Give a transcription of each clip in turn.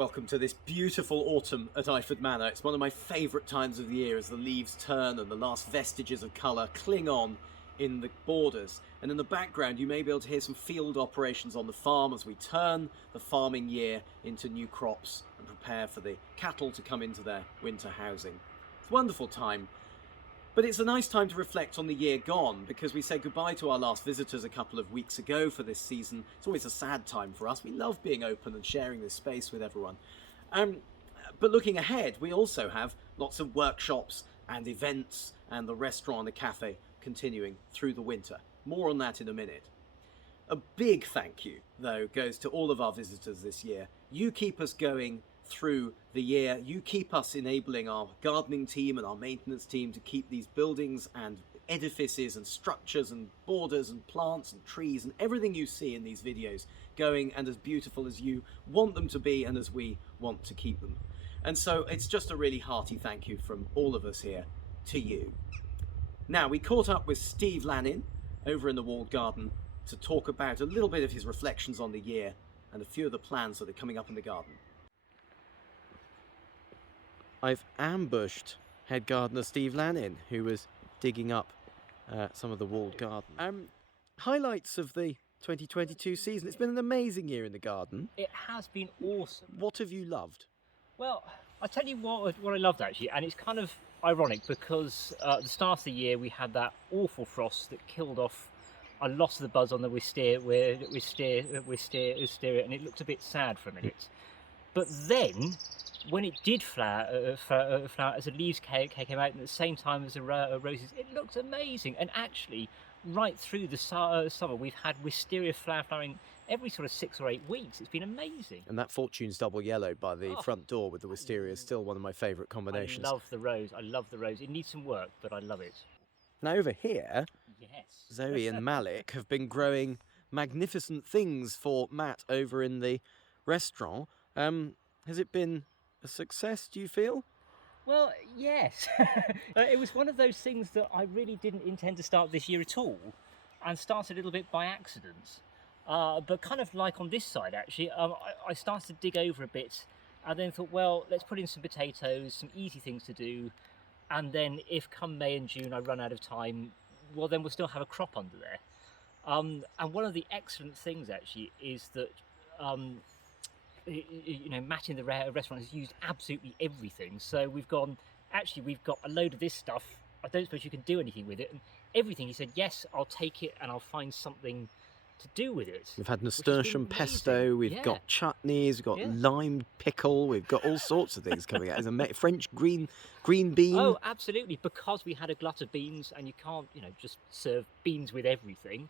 Welcome to this beautiful autumn at Iford Manor. It's one of my favourite times of the year as the leaves turn and the last vestiges of colour cling on in the borders. And in the background you may be able to hear some field operations on the farm as we turn the farming year into new crops and prepare for the cattle to come into their winter housing. It's a wonderful time. But it's a nice time to reflect on the year gone, because we said goodbye to our last visitors a couple of weeks ago for this season. It's always a sad time for us. We love being open and sharing this space with everyone. But looking ahead, we also have lots of workshops and events and the restaurant and the cafe continuing through the winter. More on that in a minute. A big thank you, though, goes to all of our visitors this year. You keep us going through the year. You keep us enabling our gardening team and our maintenance team to keep these buildings and edifices and structures and borders and plants and trees and everything you see in these videos going and as beautiful as you want them to be and as we want to keep them. And so it's just a really hearty thank you from all of us here to you. Now, we caught up with Steve Lannin over in the walled garden to talk about a little bit of his reflections on the year and a few of the plans that are coming up in the garden. I've ambushed head gardener Steve Lannin, who was digging up some of the walled garden. Highlights of the 2022 season. It's been an amazing year in the garden. It has been awesome. What have you loved? Well, I'll tell you what I loved actually, and it's kind of ironic because at the start of the year we had that awful frost that killed off a lot of the buds on the wisteria, and it looked a bit sad for a minute. But then, when it did flower as the leaves came out, and at the same time as the roses, it looked amazing. And actually, right through the summer, we've had wisteria flowering every sort of 6 or 8 weeks. It's been amazing. And that Fortune's double yellow by the front door with the wisteria is still one of my favourite combinations. I love the rose. I love the rose. It needs some work, but I love it. Now over here, yes, Zoe and Malik have been growing magnificent things for Matt over in the restaurant. Has it been a success, do you feel? Well, yes. It was one of those things that I really didn't intend to start this year at all, and started a little bit by accident. But kind of like on this side, actually, I started to dig over a bit, and then thought, well, let's put in some potatoes, some easy things to do, and then if come May and June I run out of time, well, then we'll still have a crop under there. And one of the excellent things, actually, is that Matt in the restaurant has used absolutely everything. So we've got a load of this stuff. I don't suppose you can do anything with it. And everything, he said, yes, I'll take it and I'll find something to do with it. We've had nasturtium pesto, we've got chutneys, we've got lime pickle, we've got all sorts of things coming out. There's a French green bean. Oh, absolutely, because we had a glut of beans, and you can't, just serve beans with everything.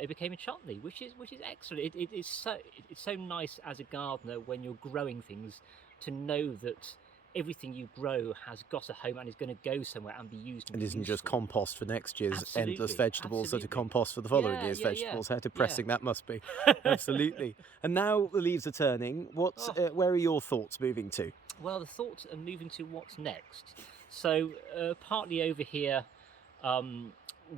It became a chutney, which is excellent. It's so nice as a gardener when you're growing things to know that everything you grow has got a home and is going to go somewhere and be used. And isn't just compost for next year's endless vegetables that are compost for the following year's vegetables. How depressing that must be. Absolutely. And now the leaves are turning. Where are your thoughts moving to? Well, the thoughts are moving to what's next. So partly over here,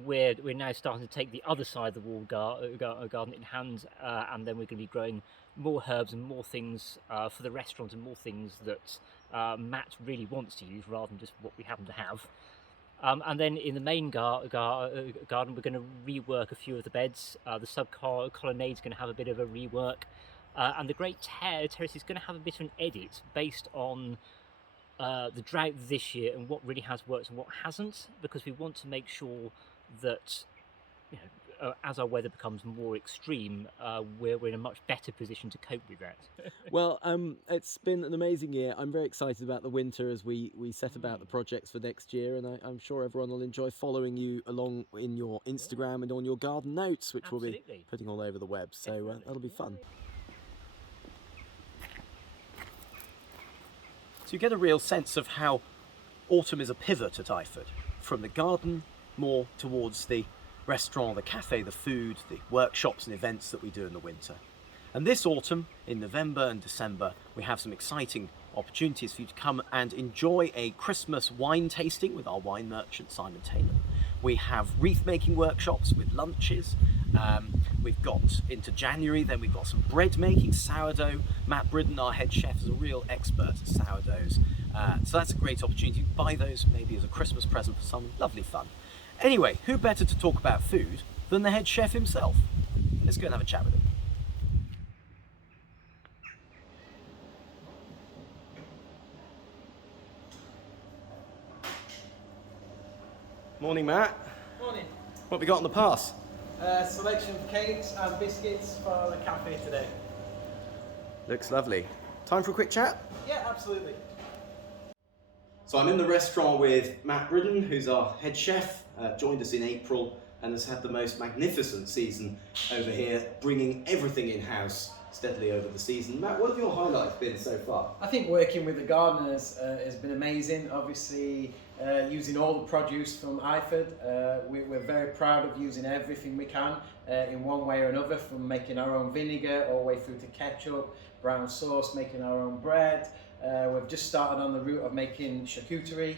we're now starting to take the other side of the walled garden in hand, and then we're going to be growing more herbs and more things for the restaurant, and more things that Matt really wants to use rather than just what we happen to have. And then in the main garden, we're going to rework a few of the beds. The sub-colonnade is going to have a bit of a rework, and the great terrace is going to have a bit of an edit based on the drought this year and what really has worked and what hasn't, because we want to make sure that as our weather becomes more extreme, we're in a much better position to cope with that. Well, it's been an amazing year. I'm very excited about the winter as we set about the projects for next year, and I'm sure everyone will enjoy following you along in your Instagram and on your garden notes, which we'll be putting all over the web, so that'll be fun. So you get a real sense of how autumn is a pivot at Iford, from the garden more towards the restaurant, the cafe, the food, the workshops and events that we do in the winter. And this autumn, in November and December, we have some exciting opportunities for you to come and enjoy a Christmas wine tasting with our wine merchant Simon Taylor. We have wreath making workshops with lunches. we've got into January, then we've got some bread making, sourdough. Matt Bridden, our head chef, is a real expert at sourdoughs. So that's a great opportunity. Buy those maybe as a Christmas present for some lovely fun. Anyway, who better to talk about food than the head chef himself? Let's go and have a chat with him. Morning, Matt. Morning. What have we got on the pass? Selection of cakes and biscuits for the cafe today. Looks lovely. Time for a quick chat? Yeah, absolutely. So I'm in the restaurant with Matt Bridden, who's our head chef, joined us in April and has had the most magnificent season over here, bringing everything in-house steadily over the season. Matt, what have your highlights been so far? I think working with the gardeners has been amazing. Obviously, using all the produce from Iford. We're very proud of using everything we can in one way or another, from making our own vinegar all the way through to ketchup, brown sauce, making our own bread. We've just started on the route of making charcuterie.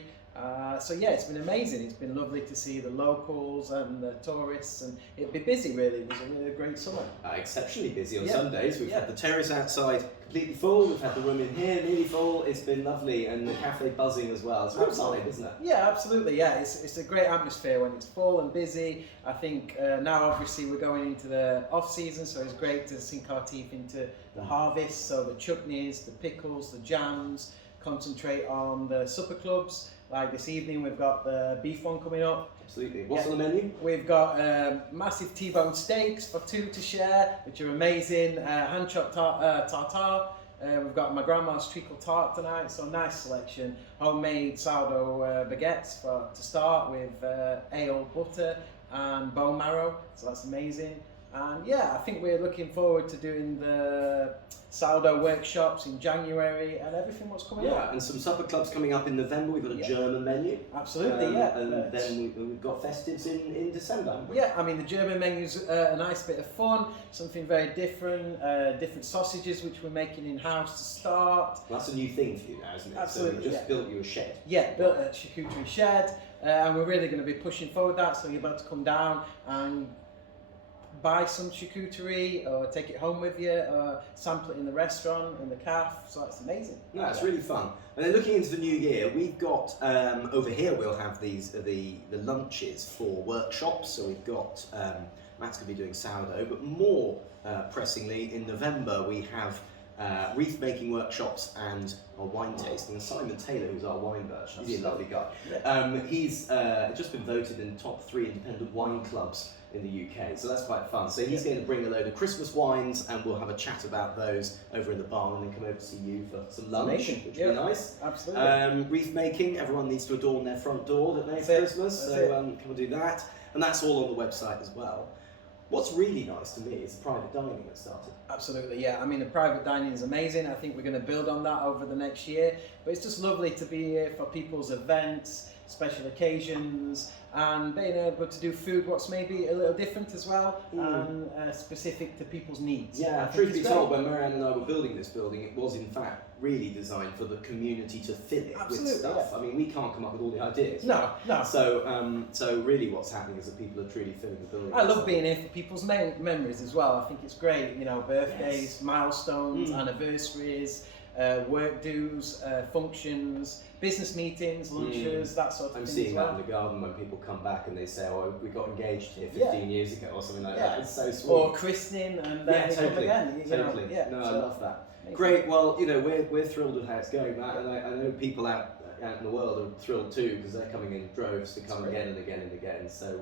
So yeah, it's been amazing. It's been lovely to see the locals and the tourists, and it'd be busy really. It was a really great summer. Exceptionally busy on Yeah. Sundays. We've had the terrace outside completely full, we've had the room in here nearly full. It's been lovely, and the cafe buzzing as well. It's real solid, isn't it? Yeah, absolutely. Yeah, it's a great atmosphere when it's full and busy. I think now obviously we're going into the off season, so it's great to sink our teeth into the harvest. So the chutneys, the pickles, the jams, concentrate on the supper clubs. Like this evening, we've got the beef one coming up. Absolutely. What's on the menu? We've got massive T-bone steaks for two to share, which are amazing. Hand-chopped tartare. We've got my grandma's treacle tart tonight, so nice selection. Homemade sourdough baguettes to start with ale butter and bone marrow, so that's amazing. And yeah, I think we're looking forward to doing the sourdough workshops in January and everything what's coming up. Yeah, and some supper clubs coming up in November. We've got a German menu. Absolutely, yeah. And then we've got festives in December, haven't we? Yeah, I mean the German menu's a nice bit of fun, something very different, different sausages which we're making in-house to start. Well, that's a new thing for you now, isn't it? Absolutely, So we just yeah. built you a shed. Yeah, built a charcuterie shed, and we're really going to be pushing forward that, so you're about to come down and buy some charcuterie or take it home with you or sample it in the restaurant, in the cafe, so that's amazing. No, it's really fun. And then looking into the new year, we've got, over here we'll have these the lunches for workshops. So we've got, Matt's going to be doing sourdough, but more pressingly in November we have wreath making workshops and a wine tasting. And Simon Taylor, who's our wine merchant, he's a lovely guy. Yeah. He's just been voted in the top 3 independent wine clubs in the UK, so that's quite fun. So he's going to bring a load of Christmas wines, and we'll have a chat about those over in the bar, and then come over to see you for some lunch, Amazing. which would be nice. Absolutely. Wreath making, everyone needs to adorn their front door, don't they, for Christmas? That's So it. come and do that, and that's all on the website as well. What's really nice to me is the private dining that started. Absolutely, yeah. I mean, the private dining is amazing. I think we're going to build on that over the next year. But it's just lovely to be here for people's events, special occasions, and being able to do food what's maybe a little different as well, and specific to people's needs. Yeah, I think truth it's be great. told, when Marianne and I were building this building, it was in fact really designed for the community to fill it Absolutely, with stuff. yeah. I mean, we can't come up with all the ideas. No, no. So really what's happening is that people are truly filling the building. I love being here for people's memories as well. I think it's great, you know, birthdays, milestones, anniversaries, work dues, functions, business meetings, lunches, that sort of I'm thing seeing as that well. in the garden when people come back and they say, oh, we got engaged here 15 years ago or something like that. It's so sweet. Or christening and then they come totally. again. You know, Totally. yeah, No, I so- love that. Amazing. Great. Well, you know, we're thrilled with how it's going, Matt, and I know people out in the world are thrilled too, because they're coming in droves to come again and again and again. So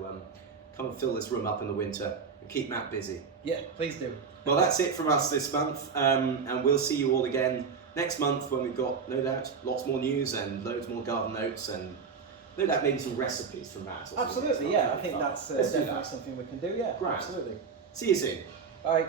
come and fill this room up in the winter and keep Matt busy. Yeah, please do. Well, that's it from us this month, and we'll see you all again next month when we've got, no doubt, lots more news and loads more garden notes and no doubt maybe some recipes from Matt. or something. Absolutely, yeah. I think Fun. that's Let's do definitely that. something we can do. Yeah, Right. absolutely. See you soon. Bye.